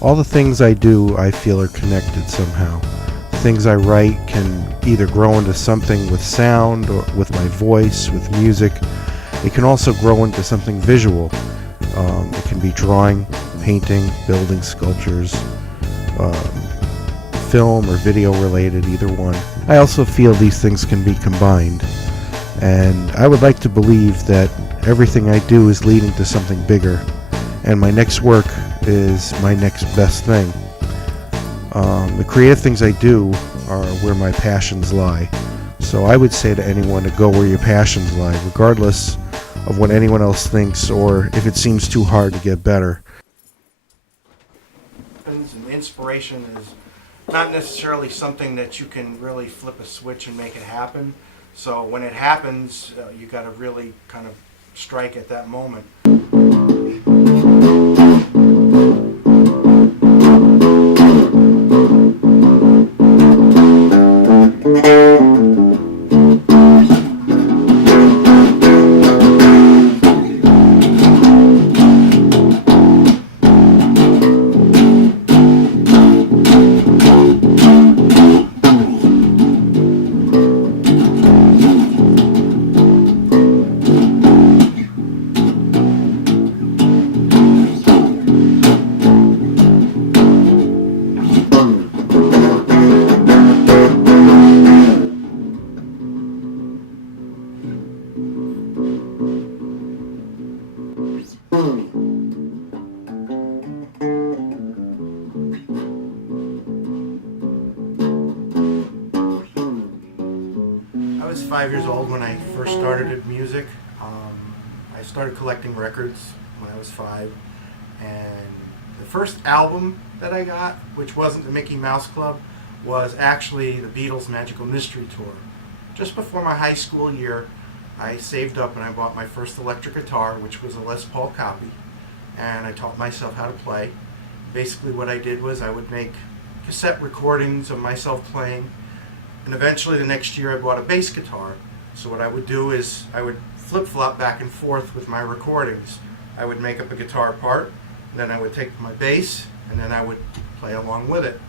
All the things I do, I feel, are connected somehow. Things I write can either grow into something with sound or with my voice, with music. It can also grow into something visual. It can be drawing, painting, building sculptures, film or video related, either one. I also feel these things can be combined. And I would like to believe that everything I do is leading to something bigger. And my next work is my next best thing. The creative things I do are where my passions lie. So I would say to anyone to go where your passions lie, regardless of what anyone else thinks or if it seems too hard to get better. Inspiration is not necessarily something that you can really flip a switch and make it happen. So when it happens, you got to really kind of strike at that moment. I was 5 years old when I first started in music. I started collecting records when I was 5, and the first album that I got, which wasn't the Mickey Mouse Club, was actually the Beatles' Magical Mystery Tour. Just before my high school year, I saved up and I bought my first electric guitar, which was a Les Paul copy, and I taught myself how to play. Basically what I did was I would make cassette recordings of myself playing, and eventually the next year I bought a bass guitar. So what I would do is I would flip-flop back and forth with my recordings. I would make up a guitar part, then I would take my bass, and then I would play along with it.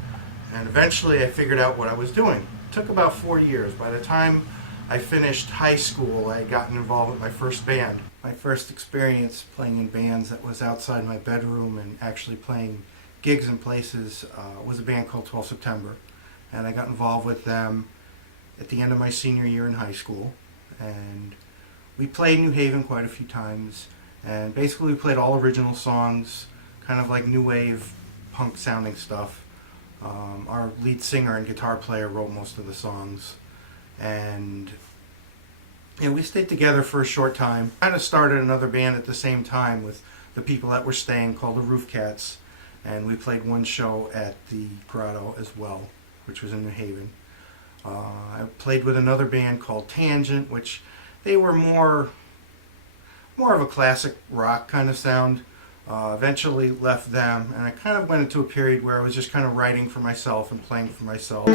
And eventually I figured out what I was doing. It took about 4 years. By the time I finished high school, I had gotten involved with my first band. My first experience playing in bands that was outside my bedroom and actually playing gigs in places was a band called 12 September. And I got involved with them at the end of my senior year in high school. And we played New Haven quite a few times. And basically we played all original songs, kind of like new wave punk sounding stuff. Our lead singer and guitar player wrote most of the songs. And we stayed together for a short time. Kind of started another band at the same time with the people that were staying called the Roof Cats. And we played one show at the Grotto as well, which was in New Haven. I played with another band called Tangent, which they were more of a classic rock kind of sound. Eventually left them, and I kind of went into a period where I was just kind of writing for myself and playing for myself.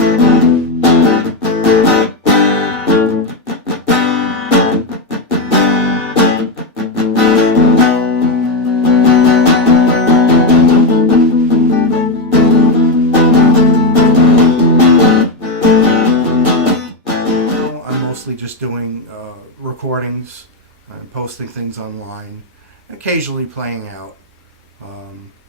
I'm mostly just doing recordings and posting things online, occasionally playing out.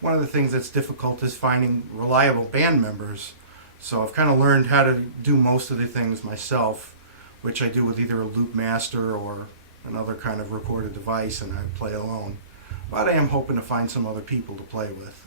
One of the things that's difficult is finding reliable band members, so I've kind of learned how to do most of the things myself, which I do with either a loop master or another kind of recorded device, and I play alone. But I am hoping to find some other people to play with.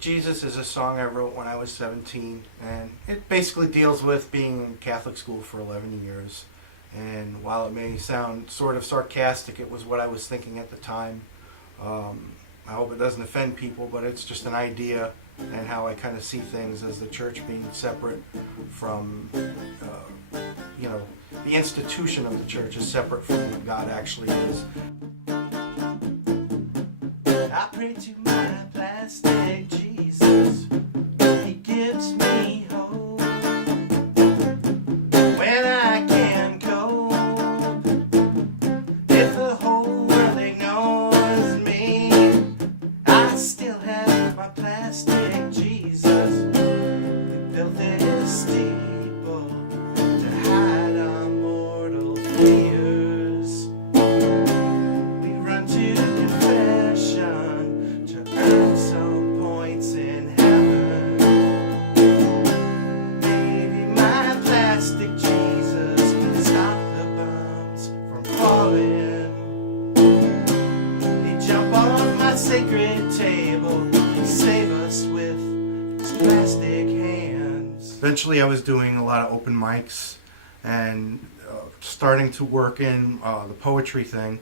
Jesus is a song I wrote when I was 17, and it basically deals with being in Catholic school for 11 years. And while it may sound sort of sarcastic, it was what I was thinking at the time. I hope it doesn't offend people, but it's just an idea and how I kind of see things as the church being separate from, you know, the institution of the church is separate from what God actually is. I pray to my plastic Jesus. He gives me hope when I can cope. If the whole world ignores me, I still have my plastic Jesus. We built this steeple to hide our mortal fears. We run to confession to earn some points in heaven. Maybe my plastic Jesus can stop the bombs from falling. He jump off my sacred table, save us with his plastic hands. Eventually I was doing a lot of open mics and starting to work in the poetry thing,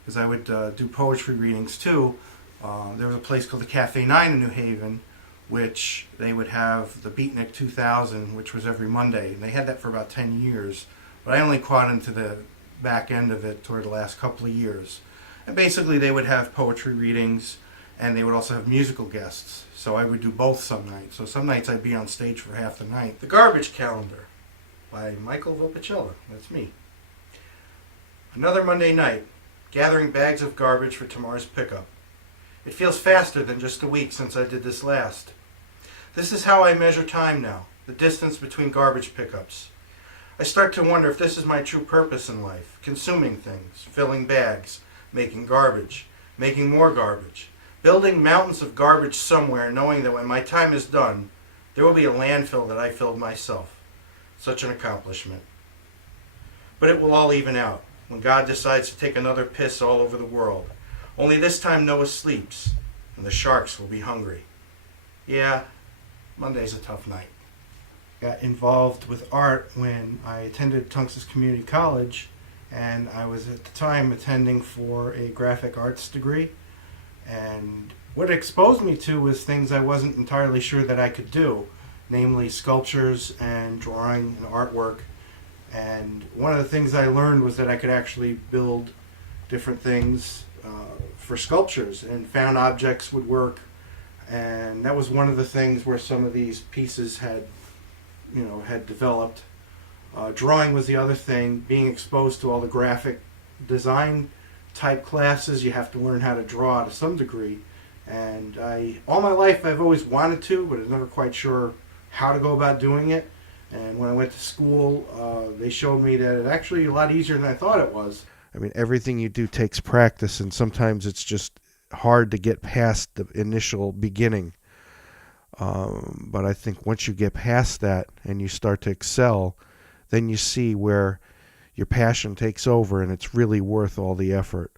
because I would do poetry readings too. There was a place called the Cafe 9 in New Haven, which they would have the Beatnik 2000, which was every Monday. And they had that for about 10 years, but I only caught into the back end of it toward the last couple of years. And basically they would have poetry readings, and they would also have musical guests. So I would do both some nights. So some nights I'd be on stage for half the night. The Garbage Calendar by Michael Volpicella. That's me. Another Monday night, gathering bags of garbage for tomorrow's pickup. It feels faster than just a week since I did this last. This is how I measure time now, the distance between garbage pickups. I start to wonder if this is my true purpose in life, consuming things, filling bags, making garbage, making more garbage, building mountains of garbage somewhere, knowing that when my time is done, there will be a landfill that I filled myself. Such an accomplishment. But it will all even out when God decides to take another piss all over the world. Only this time Noah sleeps, and the sharks will be hungry. Yeah, Monday's a tough night. Got involved with art when I attended Tungus Community College, and I was at the time attending for a graphic arts degree. And what it exposed me to was things I wasn't entirely sure that I could do, namely sculptures and drawing and artwork. And one of the things I learned was that I could actually build different things for sculptures, and found objects would work. And that was one of the things where some of these pieces had developed. Drawing was the other thing. Being exposed to all the graphic design type classes, you have to learn how to draw to some degree. And all my life I've always wanted to, but I was never quite sure how to go about doing it. And when I went to school, they showed me that it's actually a lot easier than I thought it was. I mean, everything you do takes practice, and sometimes it's just hard to get past the initial beginning. But I think once you get past that and you start to excel, then you see where your passion takes over and it's really worth all the effort.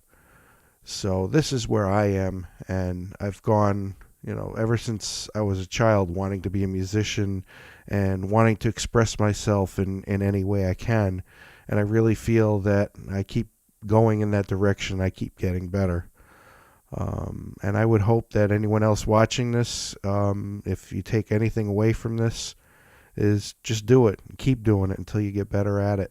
So this is where I am, and I've gone, ever since I was a child, wanting to be a musician and wanting to express myself in any way I can. And I really feel that I keep going in that direction. I keep getting better. And I would hope that anyone else watching this, if you take anything away from this, is just do it. Keep doing it until you get better at it.